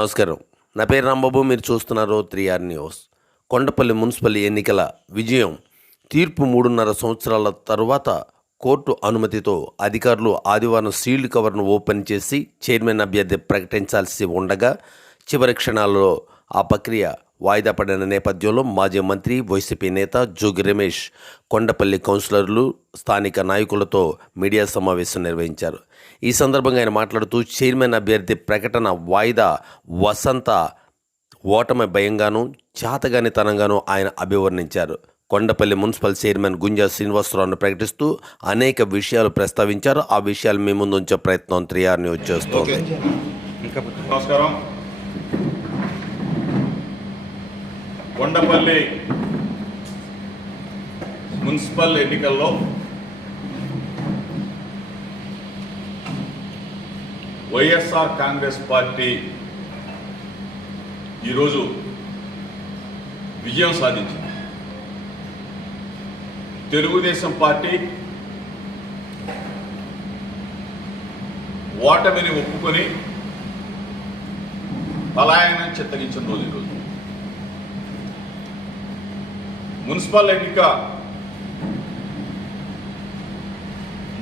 నమస్కారం. నా పేరు రాంబాబు మీరు చూస్తున్నారు three R news. Kondapalli municipal ఎన్నికల విజయం తీర్పు మూడున్నర సంవత్సరాల తరువాత కోర్టు అనుమతితో అధికారులు ఆదివారం సీల్డ్ కవర్ను ఓపెన్ చేసి చైర్మన్ అభ్యర్థి ప్రకటించాల్సి ఉండగా చివరి క్షణాల్లో ఆ ప్రక్రియ వాయిదా పడిన నేపథ్యంలో మాజీ మంత్రి వైసీపీ నేత జోగి రమేష్ కొండపల్లి కౌన్సిలర్లు స్థానిక నాయకులతో మీడియా సమావేశం నిర్వహించారు. ఈ సందర్భంగా ఆయన మాట్లాడుతూ చైర్మన్ అభ్యర్థి ప్రకటన వాయిదా వసంత ఓటమి భయంగాను చాతగానితనంగాను ఆయన అభివర్ణించారు. కొండపల్లి మున్సిపల్ చైర్మన్ గుంజా శ్రీనివాసరావును ప్రకటిస్తూ అనేక విషయాలు ప్రస్తావించారు. ఆ విషయాలు మీ ముందు ఉంచే ప్రయత్నం త్రీ ఆర్ న్యూస్ చేస్తోంది. నమస్కారం. కొండపల్లి మున్సిపల్ ఎన్నికల్లో వైఎస్ఆర్ కాంగ్రెస్ పార్టీ ఈరోజు విజయం సాధించింది. తెలుగుదేశం పార్టీ ఓటమిని ఒప్పుకొని పలాయనం చిత్తగించిన రోజు ఈరోజు. మున్సిపల్ ఎన్నిక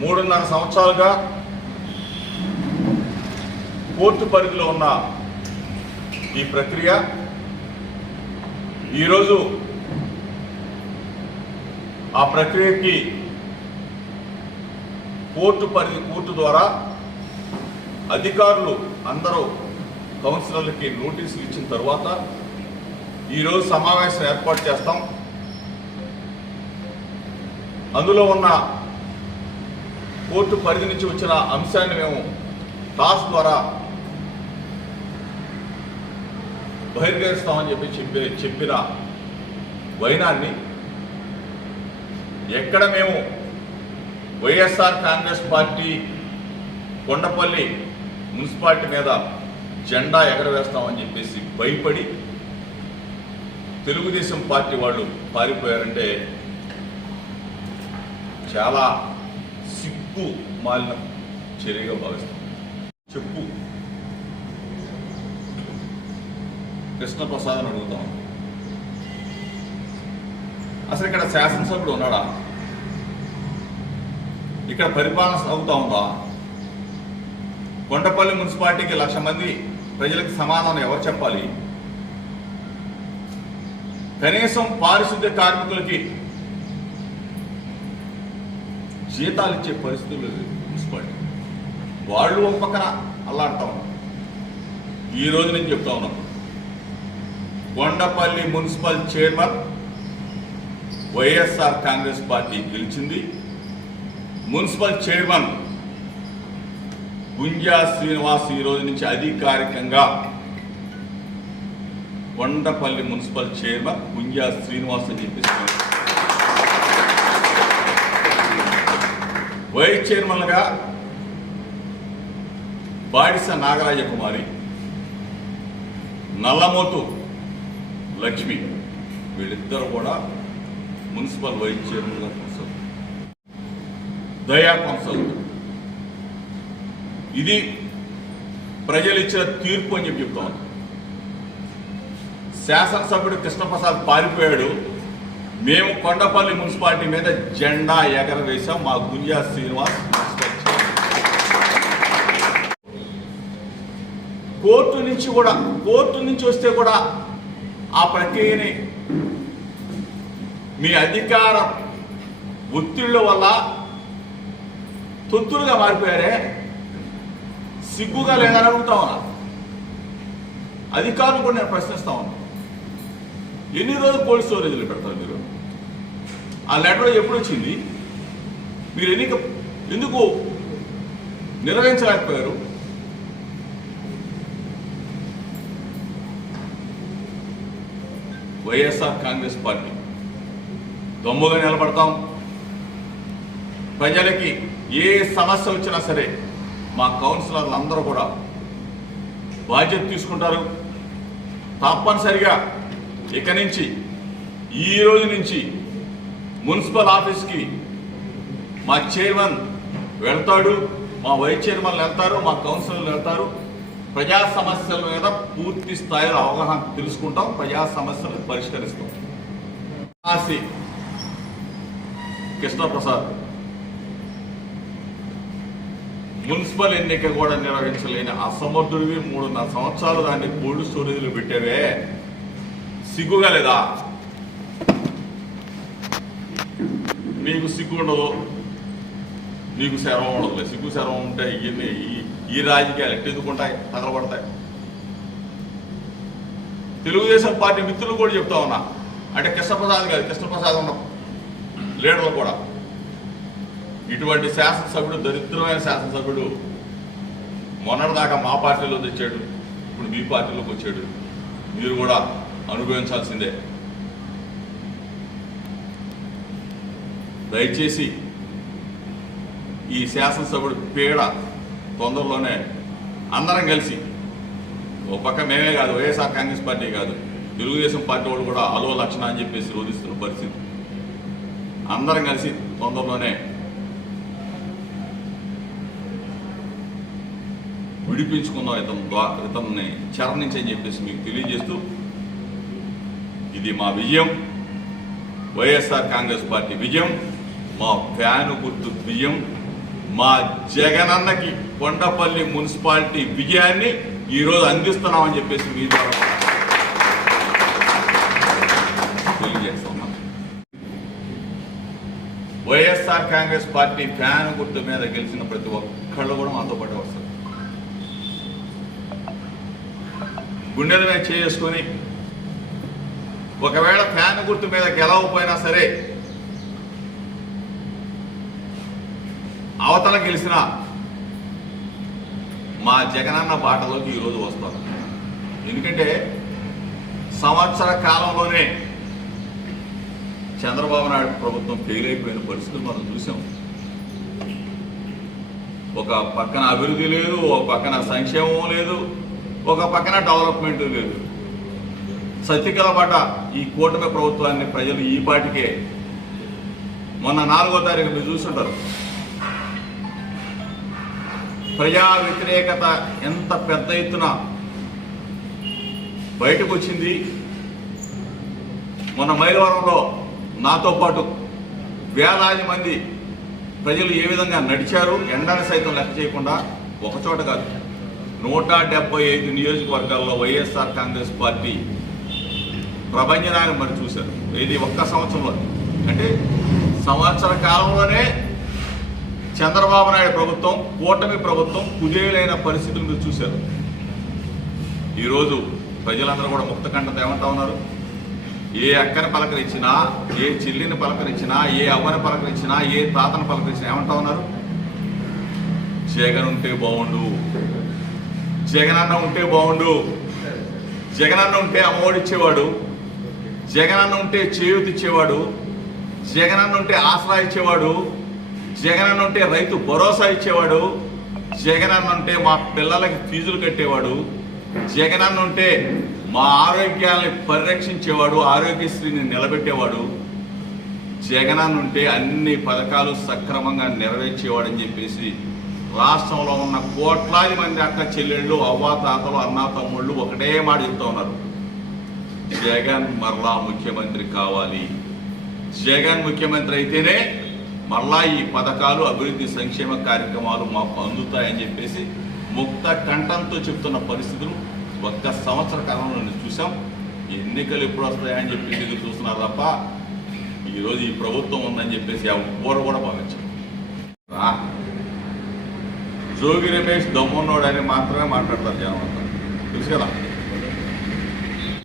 మూడున్నర సంవత్సరాలుగా కోర్టు పరిధిలో ఉన్న ఈ ప్రక్రియ ఈరోజు ఆ ప్రక్రియకి కోర్టు పరిధి కోర్టు ద్వారా అధికారులు అందరూ కౌన్సిలర్లకి నోటీసులు ఇచ్చిన తర్వాత ఈరోజు సమావేశం ఏర్పాటు చేస్తాం. అందులో ఉన్న కోర్టు పరిధి నుంచి వచ్చిన అంశాన్ని మేము టాస్క్ ద్వారా బహిర్గరిస్తామని చెప్పి చెప్పి చెప్పిన వైనాన్ని ఎక్కడ మేము YSR Congress party Kondapalli municipality మీద జెండా ఎగరవేస్తామని చెప్పేసి భయపడి తెలుగుదేశం పార్టీ వాళ్ళు పారిపోయారంటే చాలా సిగ్గు మాలిన చర్యగా భావిస్తాం. చెప్పు. కృష్ణప్రసాద్ అని అడుగుతాం. అసలు ఇక్కడ శాసనసభ్యుడు ఉన్నాడా? ఇక్కడ పరిపాలన సాగుతా ఉందా? కొండపల్లి మున్సిపాలిటీకి లక్ష మంది ప్రజలకు సమాధానం ఎవరు చెప్పాలి? కనీసం పారిశుద్ధ్య కార్మికులకి జీతాలు ఇచ్చే పరిస్థితులు లేదు మున్సిపాలిటీ. వాళ్ళు ఒక పక్కన అల్లాడుతా ఉన్నారు. ఈ రోజు నేను చెప్తా ఉన్నాను Kondapalli municipal chairman YSR Congress party గెలిచింది. మున్సిపల్ చైర్మన్ గుంజా శ్రీనివాస్ ఈ రోజు నుంచి అధికారికంగా కొండపల్లి మున్సిపల్ చైర్మన్ గుంజా శ్రీనివాస్ అని చెప్పిస్తున్నారు వైస్ చైర్మన్గా బాడిస నాగరాజ కుమారి నల్లమోతు లక్ష్మి. వీళ్ళిద్దరు కూడా మున్సిపల్ వైస్ చైర్మన్గా కొనసాగుతారు. దయా కొనసాగుతారు. ఇది ప్రజలు ఇచ్చిన తీర్పు అని చెప్పి చెప్తా. ఉన్నాం శాసనసభ్యుడు కృష్ణప్రసాద్ పారిపోయాడు. మేము కొండపల్లి మున్సిపాలిటీ మీద జెండా ఎగరవేశాం. మా గుంజా శ్రీనివాస్ కోర్టు నుంచి కూడా కోర్టు నుంచి వస్తే కూడా ఆ ప్రక్రియని మీ అధికార ఒత్తిళ్ళ వల్ల తొత్తులుగా మారిపోయారే? సిగ్గుగా లేదని అడుగుతా ఉన్నా. అధికారులు కూడా నేను ప్రశ్నిస్తా ఉన్నా. ఎన్ని రోజులు కోల్డ్ స్టోరేజ్లో పెడతారు మీరు? ఆ లెటర్ ఎప్పుడు వచ్చింది మీరు ఎన్నిక ఎందుకు నిర్వహించలేకపోయారు? వైఎస్ఆర్ కాంగ్రెస్ పార్టీ. దమ్ముగా నిలబడతాం. ప్రజలకి ఏ సమస్య వచ్చినా సరే మా కౌన్సిలర్లు అందరూ కూడా బాధ్యత తీసుకుంటారు. తప్పనిసరిగా ఇక నుంచి ఈ రోజు నుంచి మున్సిపల్ ఆఫీస్కి మా చైర్మన్ వెళ్తాడు మా వైస్ చైర్మన్లు వెళ్తారు మా కౌన్సిలర్లు వెళ్తారు. ప్రజా సమస్యల మీద పూర్తి స్థాయిలో అవగాహన తెలుసుకుంటాం ప్రజా సమస్యలను పరిష్కరిస్తాం. ఆసి కృష్ణప్రసాద్ మున్సిపల్ ఎన్నిక కూడా నిర్వహించలేని అసమర్థుడివి మూడున్నర సంవత్సరాలు దాన్ని కోల్డ్ స్టోరేజ్లు పెట్టేవే. సిగ్గుగా లేదా? మీకు సిగ్గు ఉండదు. నీకు శరం ఉండదు సిగ్గు శరం ఉంటే ఇవన్నీ ఈ- రాజకీయాలు ఎట్టు ఎందుకుంటాయి తగలబడతాయి తెలుగుదేశం పార్టీ మిత్రులు కూడా చెప్తా ఉన్నా. అంటే కృష్ణప్రసాద్ కాదు కృష్ణప్రసాద్ ఉన్న లీడర్లు కూడా. ఇటువంటి శాసనసభ్యుడు దరిద్రమైన శాసనసభ్యుడు మొన్నటిదాకా మా పార్టీలో తెచ్చాడు. ఇప్పుడు మీ పార్టీలోకి వచ్చాడు. మీరు కూడా అనుభవించాల్సిందే. దయచేసి ఈ శాసనసభ్యుడు పేడ తొందరలోనే అందరం కలిసి ఓ పక్క మేమే కాదు వైఎస్ఆర్ కాంగ్రెస్ పార్టీ కాదు తెలుగుదేశం పార్టీ వాళ్ళు కూడా అలో లక్షణ అని చెప్పేసి రోధిస్తున్న పరిస్థితి. అందరం కలిసి తొందరలోనే విడిపించుకుందాం ఇతను ఇతన్ని చరణించని చెప్పేసి మీకు తెలియజేస్తూ ఇది మా విజయం వైఎస్ఆర్ కాంగ్రెస్ పార్టీ విజయం మా ఫ్యాను గుర్తు బియ్యం. మా జగనన్నకి కొండపల్లి మున్సిపాలిటీ విజయాన్ని ఈరోజు అందిస్తున్నామని చెప్పేసి మీ ద్వారా తెలియజేస్తున్నాం వైఎస్ఆర్ కాంగ్రెస్ పార్టీ ఫ్యాన్ గుర్తు మీద గెలిచిన ప్రతి ఒక్కళ్ళు కూడా మాతో పాటు వస్తారు. గుండెల మీద చేసుకొని ఒకవేళ ఫ్యాన్ గుర్తు మీద గెలవకపోయినా సరే అవతల గెలిచిన మా జగనన్న బాటలోకి ఈరోజు వస్తాం. ఎందుకంటే సంవత్సర కాలంలోనే చంద్రబాబు నాయుడు ప్రభుత్వం ఫెయిల్ అయిపోయిన పరిస్థితులు మనం చూసాం. ఒక పక్కన అభివృద్ధి లేదు ఒక పక్కన సంక్షేమం లేదు ఒక పక్కన డెవలప్మెంట్ లేదు. సత్యకల పాట ఈ కూటమి ప్రభుత్వాన్ని ప్రజలు ఈ పాటికే. మొన్న నాలుగో తారీఖు మీరు చూస్తుంటారు. ప్రజా వ్యతిరేకత ఎంత పెద్ద ఎత్తున బయటకు వచ్చింది మొన్న మైలవరంలో నాతో పాటు వేలాది మంది ప్రజలు ఏ విధంగా నడిచారు ఎండను సైతం లెక్క చేయకుండా ఒకచోట కాదు నూట డెబ్బై ఐదు నియోజకవర్గాల్లో వైఎస్ఆర్ కాంగ్రెస్ పార్టీ ప్రభంజనాన్ని మరి చూశారు. ఇది ఒక్క సంవత్సరంలో. అంటే సంవత్సర కాలంలోనే చంద్రబాబు నాయుడు ప్రభుత్వం కూటమి ప్రభుత్వం కుదేలైన పరిస్థితులు మీరు చూశారు. ఈరోజు ప్రజలందరూ కూడా ముక్తకంఠంతో ఏమంటా ఉన్నారు? ఏ అక్కని పలకరించినా ఏ చెల్లిని పలకరించినా ఏ అవ్వని పలకరించినా ఏ తాతను పలకరించినా ఏమంటా ఉన్నారు? జగన్ ఉంటే బాగుండు జగనన్న ఉంటే బాగుండు జగనన్న ఉంటే అమ్మఒడిచ్చేవాడు జగనన్న ఉంటే చేయూతిచ్చేవాడు జగనన్న ఉంటే ఆసరా ఇచ్చేవాడు. జగనన్న ఉంటే రైతు భరోసా ఇచ్చేవాడు జగనన్న ఉంటే మా పిల్లలకి ఫీజులు కట్టేవాడు జగనన్న ఉంటే మా ఆరోగ్యాన్ని పరిరక్షించేవాడు ఆరోగ్యశ్రీని నిలబెట్టేవాడు జగనన్న ఉంటే అన్ని పథకాలు సక్రమంగా నెరవేర్చేవాడని చెప్పేసి రాష్ట్రంలో ఉన్న కోట్లాది మంది అక్క చెల్లెళ్ళు అవ్వా తాతలు అన్నా తమ్ముళ్ళు ఒకటే మాట చెప్తా ఉన్నారు. జగన్ మరలా ముఖ్యమంత్రి కావాలి. జగన్ ముఖ్యమంత్రి అయితేనే మళ్ళా ఈ పథకాలు అభివృద్ధి సంక్షేమ కార్యక్రమాలు మాకు అందుతాయని చెప్పేసి ముక్త కంఠంతో చెప్తున్న పరిస్థితులు ఒక్క సంవత్సర కాలంలో చూసాం ఎన్నికలు ఎప్పుడు వస్తాయని చెప్పేసి ఎదురు చూస్తున్నారు తప్ప ఈరోజు ఈ ప్రభుత్వం ఉందని చెప్పేసి ఎవరు కూడా భావించారు. జోగి రమేష్ దమ్మున్నోడని మాత్రమే మాట్లాడతారు జనం అంతా. తెలుసు కదా?